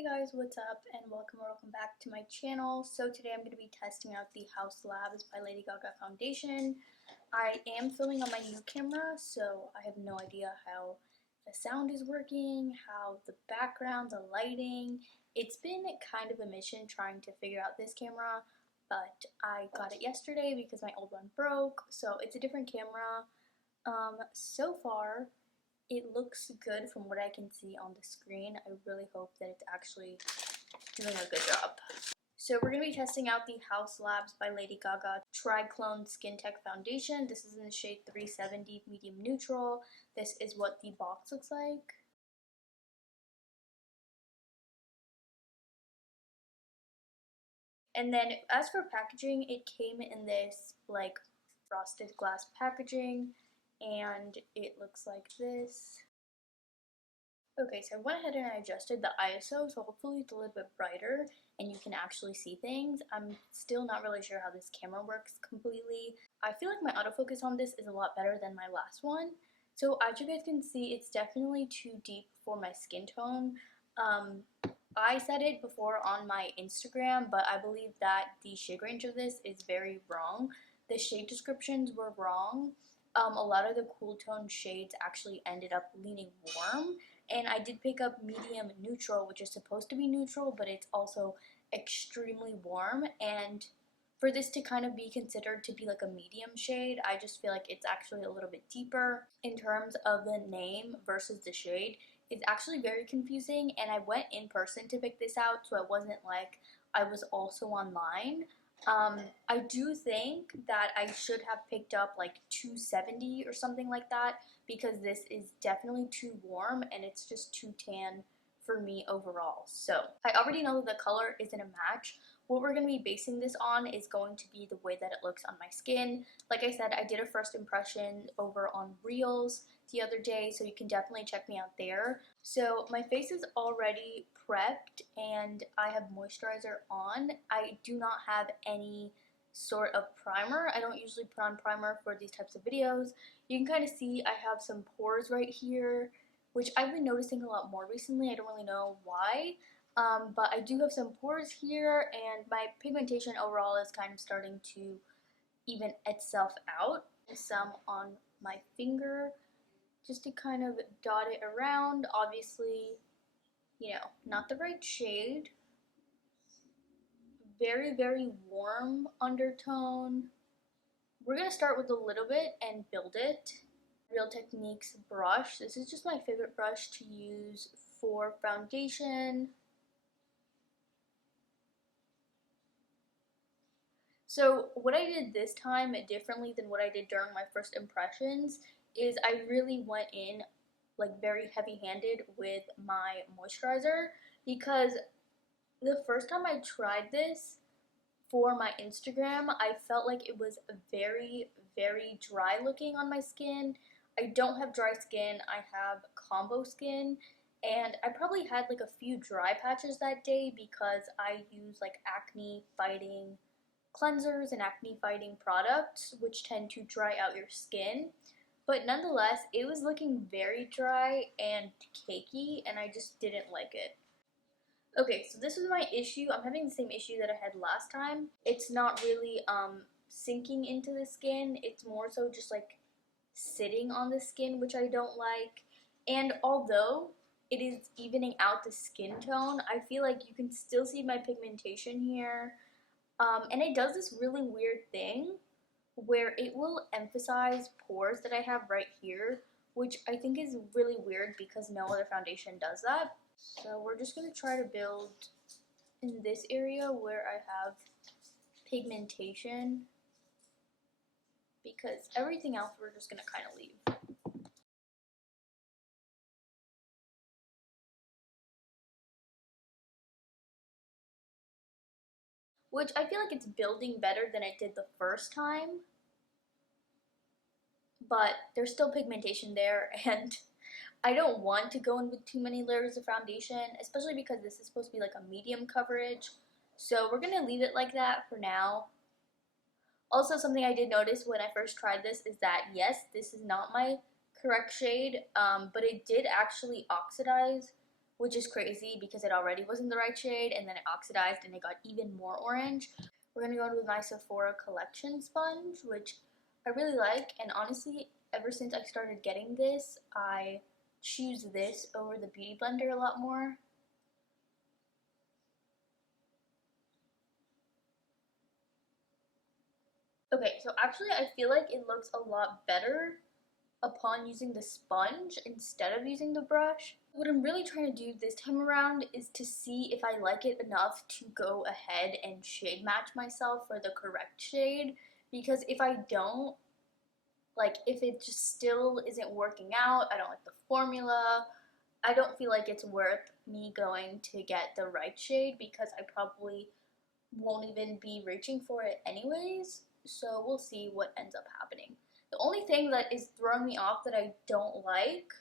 Hey guys, what's up, and welcome back to my channel. So today I'm going to be testing out the Haus Labs by Lady Gaga foundation. I am filming on my new camera, so I have no idea how the sound is working, how the background, the lighting. It's been kind of a mission trying to figure out this camera, but I got it yesterday because my old one broke, so it's a different camera. So far, it looks good from what I can see on the screen. I really hope that it's actually doing a good job. So we're going to be testing out the Haus Labs by Lady Gaga Triclone Skin Tech Foundation. This is in the shade 370 Medium Neutral. This is what the box looks like. And then as for packaging, it came in this like frosted glass packaging, and it looks like this. Okay, so I went ahead and I adjusted the ISO, so hopefully it's a little bit brighter and you can actually see things. I'm still not really sure how this camera works completely. I feel like my autofocus on this is a lot better than my last one. So as you guys can see, it's definitely too deep for my skin tone. I said it before on my Instagram, but I believe that the shade range of this is very wrong. The shade descriptions were wrong. A lot of the cool tone shades actually ended up leaning warm, and I did pick up medium neutral, which is supposed to be neutral, but it's also extremely warm. And for this to kind of be considered to be like a medium shade, I just feel like it's actually a little bit deeper in terms of the name versus the shade. It's actually very confusing, and I went in person to pick this out, so it wasn't like I was also online. I do think that I should have picked up like 270 or something like that, because this is definitely too warm and it's just too tan for me overall. So I already know that the color isn't a match. What we're going to be basing this on is going to be the way that it looks on my skin. Like I said, I did a first impression over on Reels the other day, so you can definitely check me out there. So my face is already prepped and I have moisturizer on. I do not have any sort of primer. I don't usually put on primer for these types of videos. You can kind of see I have some pores right here, which I've been noticing a lot more recently. I don't really know why. But I do have some pores here, and my pigmentation overall is kind of starting to even itself out. Some on my finger just to kind of dot it around. Obviously, you know, not the right shade. Very, very warm undertone. We're going to start with a little bit and build it. Real Techniques brush. This is just my favorite brush to use for foundation. So what I did this time differently than what I did during my first impressions is I really went in like very heavy-handed with my moisturizer, because the first time I tried this for my Instagram, I felt like it was very, very dry looking on my skin. I don't have dry skin, I have combo skin, and I probably had like a few dry patches that day because I use like acne fighting cleansers and acne fighting products, which tend to dry out your skin. But nonetheless, it was looking very dry and cakey, and I just didn't like it. Okay, so this was my issue. I'm having the same issue that I had last time. It's not really sinking into the skin. It's more so just like sitting on the skin, which I don't like. And although it is evening out the skin tone, I feel like you can still see my pigmentation here. And it does this really weird thing where it will emphasize pores that I have right here, which I think is really weird because no other foundation does that. So we're just going to try to build in this area where I have pigmentation, because everything else we're just going to kind of leave. Which I feel like it's building better than it did the first time, but there's still pigmentation there, and I don't want to go in with too many layers of foundation, especially because this is supposed to be like a medium coverage. So we're going to leave it like that for now. Also, something I did notice when I first tried this is that, yes, this is not my correct shade, but it did actually oxidize which is crazy because it already wasn't the right shade, and then it oxidized and it got even more orange. We're going to go in with my Sephora collection sponge, which I really like, and honestly, ever since I started getting this, I choose this over the Beauty Blender a lot more. Okay, so actually I feel like it looks a lot better upon using the sponge instead of using the brush. What I'm really trying to do this time around is to see if I like it enough to go ahead and shade match myself for the correct shade, because if I don't, like if it just still isn't working out, I don't like the formula, I don't feel like it's worth me going to get the right shade because I probably won't even be reaching for it anyways, so we'll see what ends up happening. The only thing that is throwing me off that I don't like,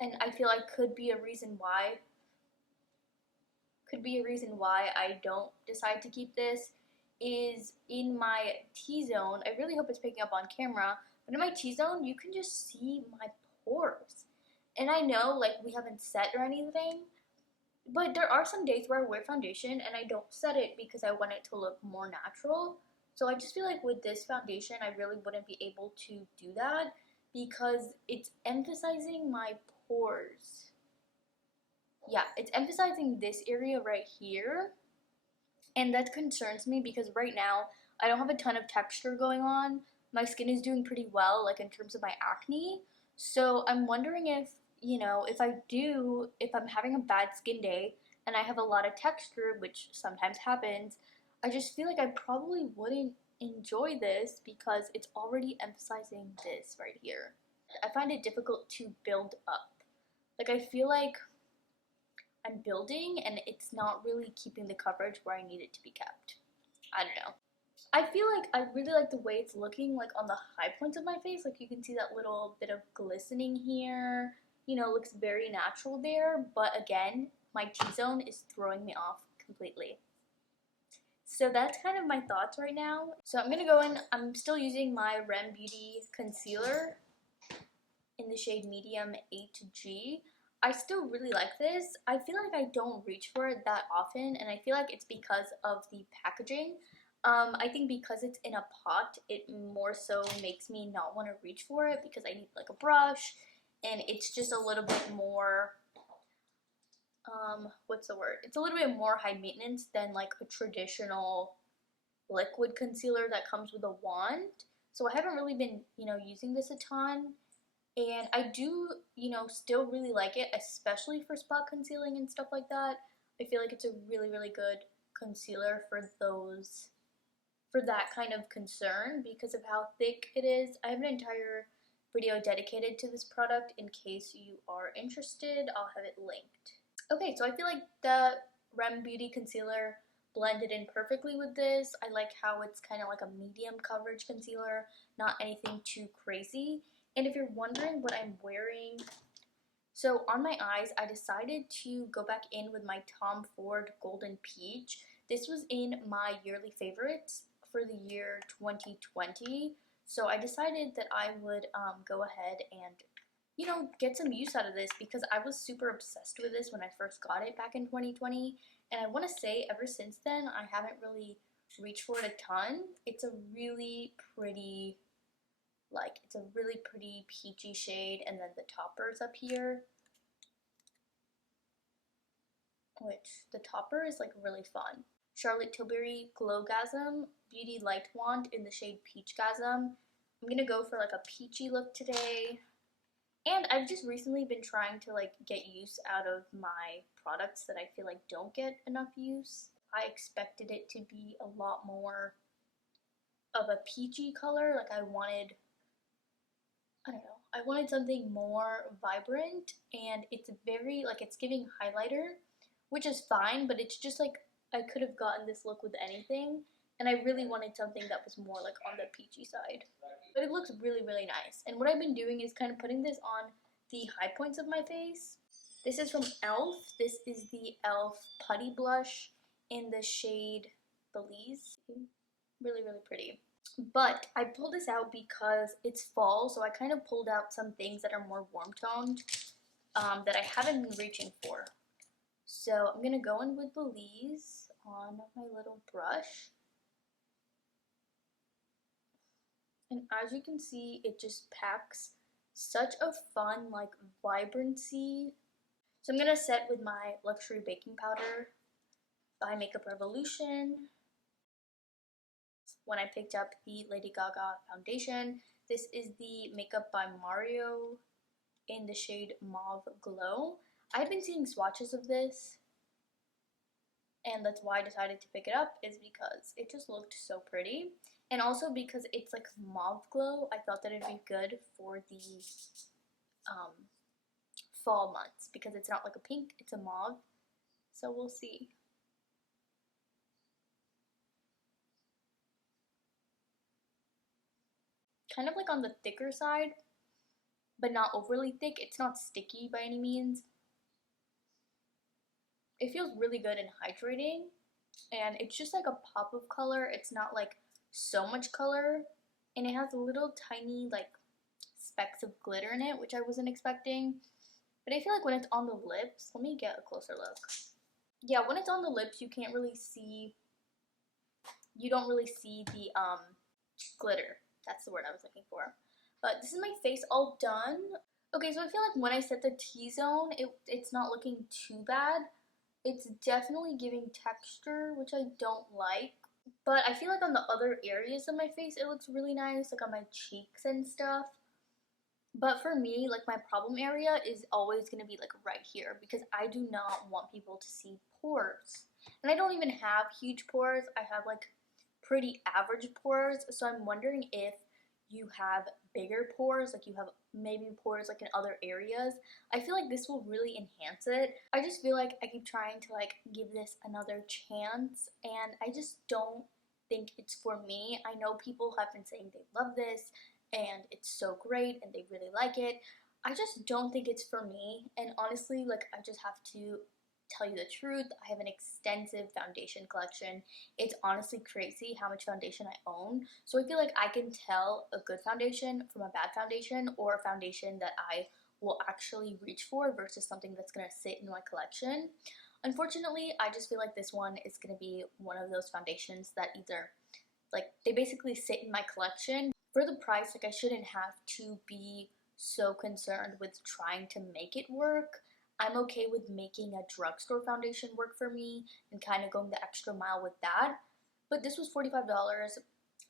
and I feel like could be a reason why I don't decide to keep this, is in my T-zone. I really hope it's picking up on camera, but in my T-zone, you can just see my pores. And I know, like, we haven't set or anything, but there are some days where I wear foundation and I don't set it because I want it to look more natural. So I just feel like with this foundation, I really wouldn't be able to do that because it's emphasizing my pores. Yeah, it's emphasizing this area right here, and that concerns me because right now I don't have a ton of texture going on. My skin is doing pretty well, like in terms of my acne. So I'm wondering if, you know, if I'm having a bad skin day and I have a lot of texture, which sometimes happens, I just feel like I probably wouldn't enjoy this because it's already emphasizing this right here. I find it difficult to build up. Like, I feel like I'm building and it's not really keeping the coverage where I need it to be kept. I don't know. I feel like I really like the way it's looking, like on the high points of my face. Like, you can see that little bit of glistening here. You know, looks very natural there, but again, my T-zone is throwing me off completely. So that's kind of my thoughts right now. So I'm gonna go in, I'm still using my Rem Beauty concealer in the shade medium 8G. I still really like this. I feel like I don't reach for it that often, and I feel like it's because of the packaging. I think because it's in a pot, it more so makes me not want to reach for it because I need like a brush, and it's just a little bit more, what's the word? It's a little bit more high maintenance than like a traditional liquid concealer that comes with a wand. So I haven't really been, you know, using this a ton. And I do, you know, still really like it, especially for spot concealing and stuff like that. I feel like it's a really, really good concealer for that kind of concern because of how thick it is. I have an entire video dedicated to this product in case you are interested. I'll have it linked. Okay, so I feel like the Rem Beauty concealer blended in perfectly with this. I like how it's kind of like a medium coverage concealer, not anything too crazy. And if you're wondering what I'm wearing, so on my eyes, I decided to go back in with my Tom Ford Golden Peach. This was in my yearly favorites for the year 2020. So I decided that I would go ahead and, you know, get some use out of this because I was super obsessed with this when I first got it back in 2020. And I want to say ever since then, I haven't really reached for it a ton. It's a really pretty, it's a really pretty peachy shade, and then the topper is up here, which the topper is like really fun. Charlotte Tilbury Glowgasm Beauty Light Wand in the shade Peachgasm. I'm gonna go for like a peachy look today. And I've just recently been trying to like get use out of my products that I feel like don't get enough use. I expected it to be a lot more of a peachy color. Like I don't know, I wanted something more vibrant, and it's very, like, it's giving highlighter, which is fine, but it's just like, I could have gotten this look with anything, and I really wanted something that was more like on the peachy side. But it looks really, really nice. And what I've been doing is kind of putting this on the high points of my face. This is from e.l.f. This is the e.l.f. Putty Blush in the shade Belize. Really, really pretty. But I pulled this out because it's fall, so I kind of pulled out some things that are more warm toned. that I haven't been reaching for. So I'm going to go in with Belize on my little brush. And as you can see, it just packs such a fun, like, vibrancy. So I'm going to set with my Luxury Baking Powder by Makeup Revolution. When I picked up the Lady Gaga foundation, this is the Makeup by Mario in the shade Mauve Glow. I've been seeing swatches of this, and that's why I decided to pick it up, is because it just looked so pretty. And also because it's like mauve glow, I thought that it'd be good for the fall months, because it's not like a pink, it's a mauve. So we'll see. Kind of like on the thicker side, but not overly thick. It's not sticky by any means. It feels really good and hydrating, and it's just like a pop of color. It's not like so much color, and it has a little tiny like specks of glitter in it, which I wasn't expecting. But I feel like when it's on the lips, let me get a closer look. Yeah, when it's on the lips, you don't really see the glitter. That's the word I was looking for. But this is my face all done. Okay, so I feel like when I set the T-zone, it's not looking too bad. It's definitely giving texture, which I don't like. But I feel like on the other areas of my face, it looks really nice, like on my cheeks and stuff. But for me, like, my problem area is always going to be like right here, because I do not want people to see pores. And I don't even have huge pores. I have like pretty average pores. So I'm wondering if you have bigger pores, like you have maybe pores like in other areas. I feel like this will really enhance it. I just feel like I keep trying to like give this another chance, and I just don't think it's for me. I know people have been saying they love this and it's so great and they really like it. I just don't think it's for me, and honestly, like, I just have to tell you the truth. I have an extensive foundation collection. It's honestly crazy how much foundation I own. So I feel like I can tell a good foundation from a bad foundation, or a foundation that I will actually reach for versus something that's gonna sit in my collection. Unfortunately, I just feel like this one is gonna be one of those foundations that either, like, they basically sit in my collection. For the price, like, I shouldn't have to be so concerned with trying to make it work. I'm okay with making a drugstore foundation work for me and kind of going the extra mile with that. But this was $45.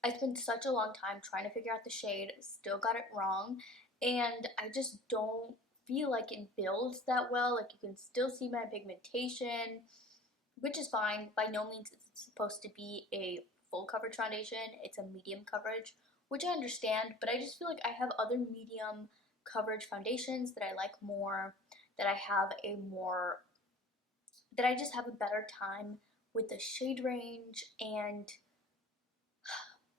I spent such a long time trying to figure out the shade, still got it wrong, and I just don't feel like it builds that well. Like, you can still see my pigmentation, which is fine. By no means is it supposed to be a full coverage foundation. It's a medium coverage, which I understand, but I just feel like I have other medium coverage foundations that I like more, that I just have a better time with the shade range. And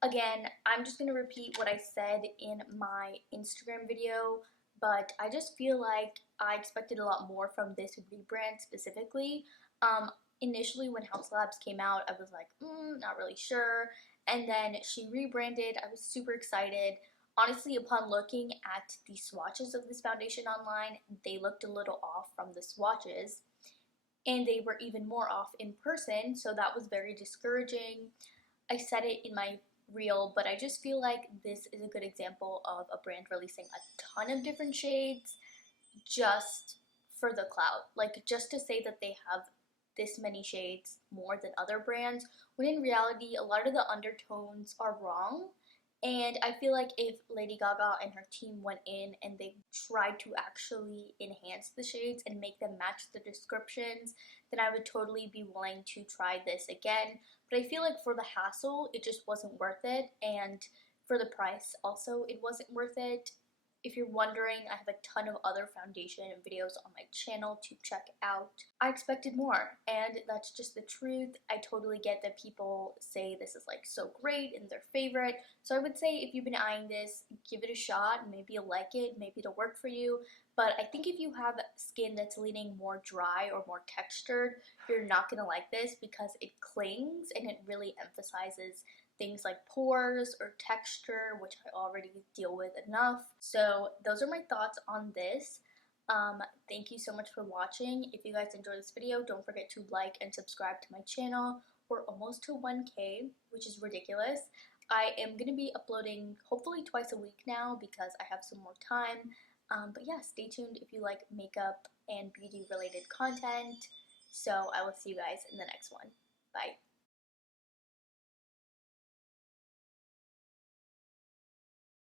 again, I'm just gonna repeat what I said in my Instagram video, but I just feel like I expected a lot more from this rebrand specifically. Initially when Haus Labs came out, I was like, not really sure. And then she rebranded. I was super excited. Honestly, upon looking at the swatches of this foundation online, they looked a little off from the swatches, and they were even more off in person, so that was very discouraging. I said it in my reel, but I just feel like this is a good example of a brand releasing a ton of different shades just for the clout. Like, just to say that they have this many shades more than other brands, when in reality, a lot of the undertones are wrong. And I feel like if Lady Gaga and her team went in and they tried to actually enhance the shades and make them match the descriptions, then I would totally be willing to try this again. But I feel like for the hassle, it just wasn't worth it, and for the price also, it wasn't worth it. If you're wondering, I have a ton of other foundation videos on my channel to check out. I expected more, and that's just the truth. I totally get that people say this is like so great and their favorite. So I would say if you've been eyeing this, give it a shot. Maybe you'll like it, maybe it'll work for you. But I think if you have skin that's leaning more dry or more textured, you're not gonna like this, because it clings and it really emphasizes things like pores or texture, which I already deal with enough. So those are my thoughts on this. Thank you so much for watching. If you guys enjoyed this video, don't forget to like and subscribe to my channel. We're almost to 1K, which is ridiculous. I am going to be uploading hopefully twice a week now because I have some more time. But yeah, stay tuned if you like makeup and beauty related content. So I will see you guys in the next one. Bye.